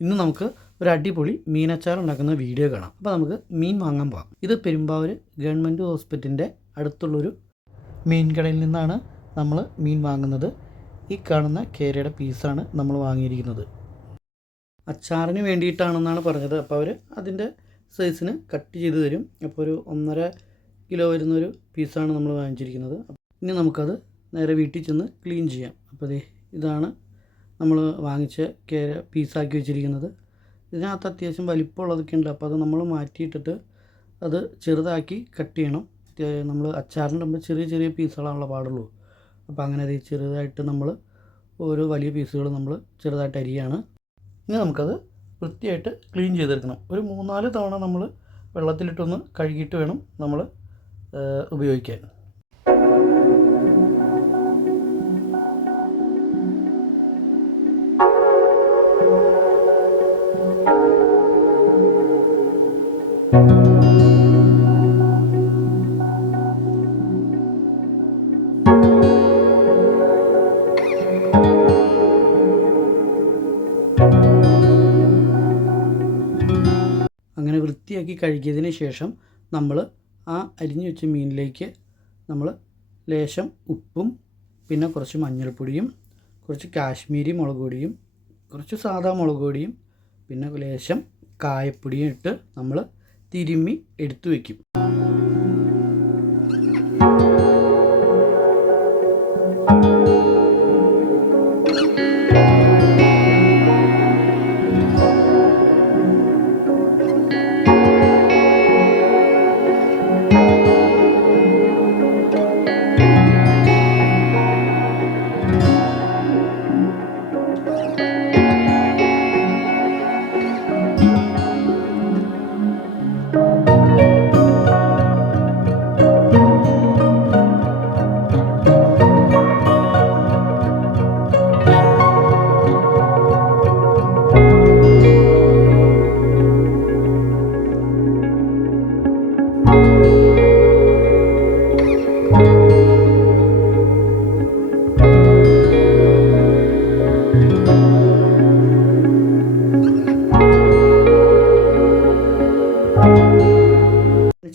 ഇന്ന് നമുക്ക് ഒരു അടിപൊളി മീനച്ചാർ ഉണ്ടാക്കുന്ന വീഡിയോ കാണാം. അപ്പോൾ നമുക്ക് മീൻ വാങ്ങാൻ പോകാം ഇത് പെരുമ്പാവൂർ ഗവൺമെന്റ് ഹോസ്പിറ്റലിന്റെ അടുത്തുള്ളൊരു മീൻ കടയിൽ നിന്നാണ് നമ്മൾ മീൻ വാങ്ങുന്നത്. ഈ കാണുന്ന കേരയുടെ പീസാണ് നമ്മൾ വാങ്ങിയിരിക്കുന്നത്. അച്ചാറിന് വേണ്ടിയിട്ടാണെന്നാണ് പറഞ്ഞത്. അപ്പോൾ അവർ അതിന്റെ സൈസിന് കട്ട് ചെയ്ത് തരും. അപ്പോൾ ഒരു ഒന്നര കിലോ വരുന്നൊരു പീസാണ് നമ്മൾ വാങ്ങിച്ചിരിക്കുന്നത്. ഇനി നമുക്കത് നേരെ വീട്ടിൽ ചെന്ന് ക്ലീൻ ചെയ്യാം. അപ്പോൾ ഇതാണ് നമ്മൾ വാങ്ങിച്ച് പീസാക്കി വെച്ചിരിക്കുന്നത്. ഇതിനകത്ത് അത്യാവശ്യം വലിപ്പമുള്ളതൊക്കെ ഉണ്ട്. അപ്പോൾ അത് നമ്മൾ മാറ്റിയിട്ടിട്ട് അത് ചെറുതാക്കി കട്ട് ചെയ്യണം. നമ്മൾ അച്ചാറിന്റെ ചെറിയ ചെറിയ പീസുകളാണല്ലോ പാടുള്ളൂ. അപ്പോൾ അങ്ങനെ അത് ചെറുതായിട്ട് നമ്മൾ ഓരോ വലിയ പീസുകൾ നമ്മൾ ചെറുതായിട്ട് അരിയാണ്. ഇനി നമുക്കത് വൃത്തിയായിട്ട് ക്ലീൻ ചെയ്തെടുക്കണം. ഒരു മൂന്നാൽ തവണ നമ്മൾ വെള്ളത്തിലിട്ടൊന്ന് കഴുകിയിട്ട് വേണം നമ്മൾ ഉപയോഗിക്കാൻ. വൃത്തിയാക്കി കഴുകിയതിന് ശേഷം നമ്മൾ ആ അരിഞ്ഞു വെച്ച മീനിലേക്ക് നമ്മൾ ലേശം ഉപ്പും പിന്നെ കുറച്ച് മഞ്ഞൾപ്പൊടിയും കുറച്ച് കാശ്മീരി മുളക് പൊടിയും കുറച്ച് സാധാ മുളക് പൊടിയും പിന്നെ ലേശം കായപ്പൊടിയും ഇട്ട് നമ്മൾ തിരുമ്മി എടുത്തു വയ്ക്കും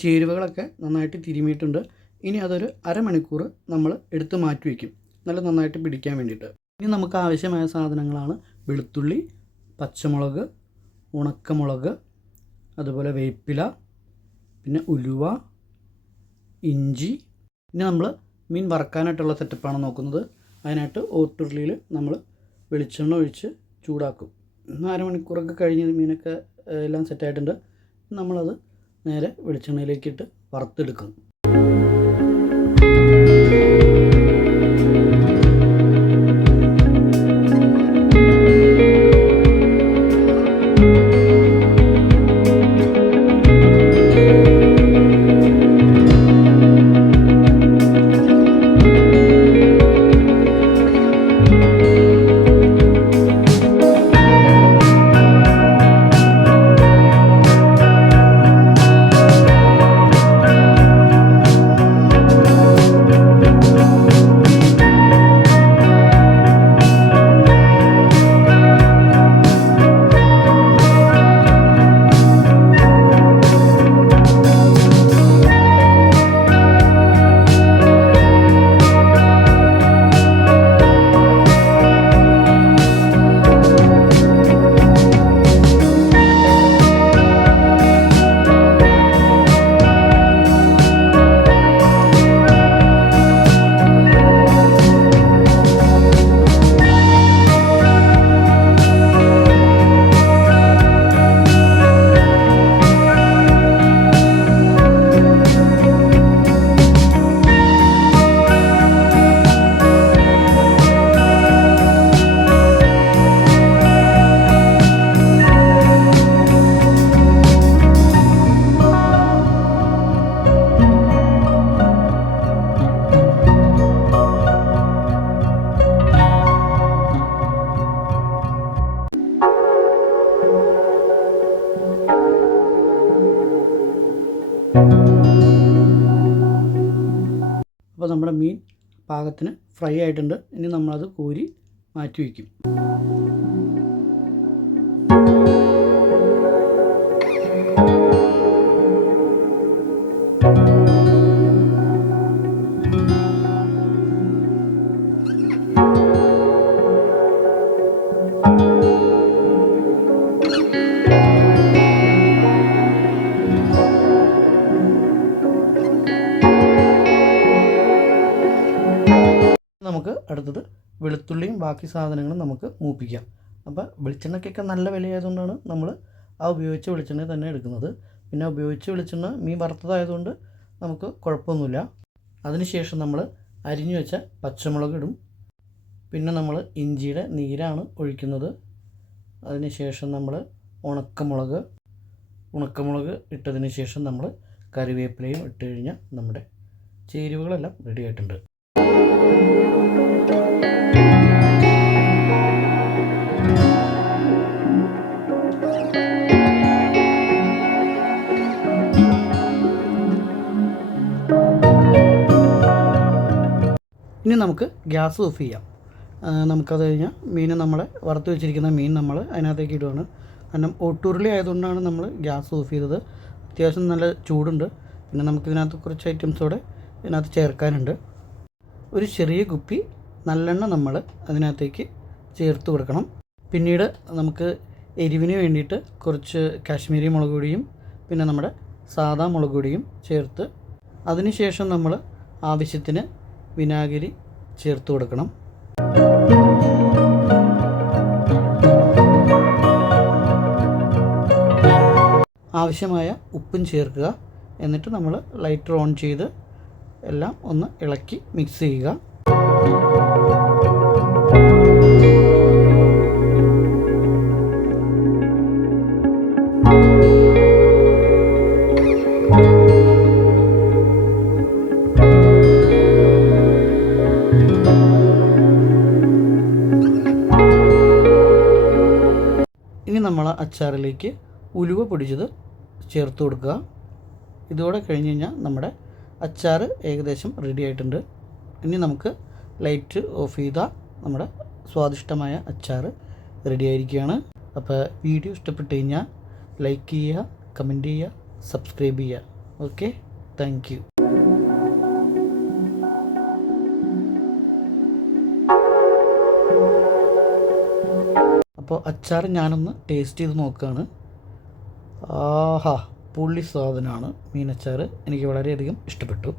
ചേരുവകളൊക്കെ നന്നായിട്ട് തിരുമിയിട്ടുണ്ട്. ഇനി അതൊരു അരമണിക്കൂർ നമ്മൾ എടുത്ത് മാറ്റി വയ്ക്കും. നല്ല നന്നായിട്ട് പിടിക്കാൻ വേണ്ടിയിട്ട്. ഇനി നമുക്ക് ആവശ്യമായ സാധനങ്ങളാണ് വെളുത്തുള്ളി പച്ചമുളക് ഉണക്കമുളക് അതുപോലെ വേപ്പില പിന്നെ ഉലുവ ഇഞ്ചി. ഇനി നമ്മൾ മീൻ വറക്കാനായിട്ടുള്ള സെറ്റപ്പാണ് നോക്കുന്നത്. അതിനായിട്ട് ഓട്ടുരുളിയിൽ നമ്മൾ വെളിച്ചെണ്ണ ഒഴിച്ച് ചൂടാക്കും. അരമണിക്കൂറൊക്കെ കഴിഞ്ഞ് മീനൊക്കെ എല്ലാം സെറ്റായിട്ടുണ്ട് നമ്മളത് നേരെ വെളിച്ചെണ്ണയിലേക്കിട്ട് വറുത്തെടുക്കും. നമ്മുടെ മീൻ പാകത്തിന് ഫ്രൈ ആയിട്ടുണ്ട്. ഇനി നമ്മളത് കോരി മാറ്റി വയ്ക്കും. ബാക്കി സാധനങ്ങളും നമുക്ക് മൂപ്പിക്കാം. അപ്പോൾ വെളിച്ചെണ്ണയ്ക്കൊക്കെ നല്ല വിലയായതുകൊണ്ടാണ് നമ്മൾ ആ ഉപയോഗിച്ച വെളിച്ചെണ്ണ തന്നെ എടുക്കുന്നത്. പിന്നെ ഉപയോഗിച്ച വെളിച്ചെണ്ണ മീൻ വറുത്തതായതുകൊണ്ട് നമുക്ക് കുഴപ്പമൊന്നുമില്ല. അതിനുശേഷം നമ്മൾ അരിഞ്ഞു വെച്ച പച്ചമുളക് ഇടും. പിന്നെ നമ്മൾ ഇഞ്ചിയുടെ നീരാണ് ഒഴിക്കുന്നത്. അതിനുശേഷം നമ്മൾ ഉണക്കമുളക് ഉണക്കമുളക് ഇട്ടതിന് ശേഷം നമ്മൾ കറിവേപ്പിലയും ഇട്ട് കഴിഞ്ഞാൽ നമ്മുടെ ചേരുവകളെല്ലാം റെഡി ആയിട്ടുണ്ട്. ഗ്യാസ് ഓഫ് ചെയ്യാം. നമുക്കത് കഴിഞ്ഞാൽ മീൻ നമ്മൾ വറുത്ത് വെച്ചിരിക്കുന്ന മീൻ നമ്മൾ അതിനകത്തേക്ക് ഇടുകയാണ് കാരണം ഒട്ടുരുളി ആയതുകൊണ്ടാണ് നമ്മൾ ഗ്യാസ് ഓഫ് ചെയ്തത്. അത്യാവശ്യം നല്ല ചൂടുണ്ട്. പിന്നെ നമുക്ക് ഇതിനകത്ത് കുറച്ച് ഐറ്റംസ് കൂടെ ഇതിനകത്ത് ചേർക്കാനുണ്ട്. ഒരു ചെറിയ കുപ്പി നല്ലെണ്ണ നമ്മൾ അതിനകത്തേക്ക് ചേർത്ത് കൊടുക്കണം. പിന്നീട് നമുക്ക് എരിവിന് വേണ്ടിയിട്ട് കുറച്ച് കാശ്മീരി മുളക് പൊടിയും പിന്നെ നമ്മുടെ സാദാ മുളക് പൊടിയും ചേർത്ത് അതിനുശേഷം നമ്മൾ ആവശ്യത്തിന് വിനാഗിരി ചേർത്ത് കൊടുക്കണം. ആവശ്യമായ ഉപ്പും ചേർക്കുക. എന്നിട്ട് നമ്മൾ ലൈറ്റർ ഓൺ ചെയ്ത് എല്ലാം ഒന്ന് ഇളക്കി മിക്സ് ചെയ്യുക. നമ്മൾ അച്ചാറിലേക്ക് ഉലുവ പൊടിച്ചത് ചേർത്ത് കൊടുക്കുക. ഇതോടെ കഴിഞ്ഞ് കഴിഞ്ഞാൽ നമ്മുടെ അച്ചാർ ഏകദേശം റെഡി ആയിട്ടുണ്ട്. ഇനി നമുക്ക് ലൈറ്റ് ഓഫ് ചെയ്താൽ നമ്മുടെ സ്വാദിഷ്ടമായ അച്ചാർ റെഡി ആയിരിക്കുകയാണ്. അപ്പോൾ വീഡിയോ ഇഷ്ടപ്പെട്ട് കഴിഞ്ഞാൽ ലൈക്ക് ചെയ്യുക കമന്റ് ചെയ്യുക സബ്സ്ക്രൈബ് ചെയ്യുക. ഓക്കെ താങ്ക് അപ്പോൾ അച്ചാർ ഞാനൊന്ന് ടേസ്റ്റ് ചെയ്ത് നോക്കുകയാണ്. ആഹാ പുള്ളി സാധനമാണ് മീനച്ചാർ എനിക്ക് വളരെയധികം ഇഷ്ടപ്പെട്ടു.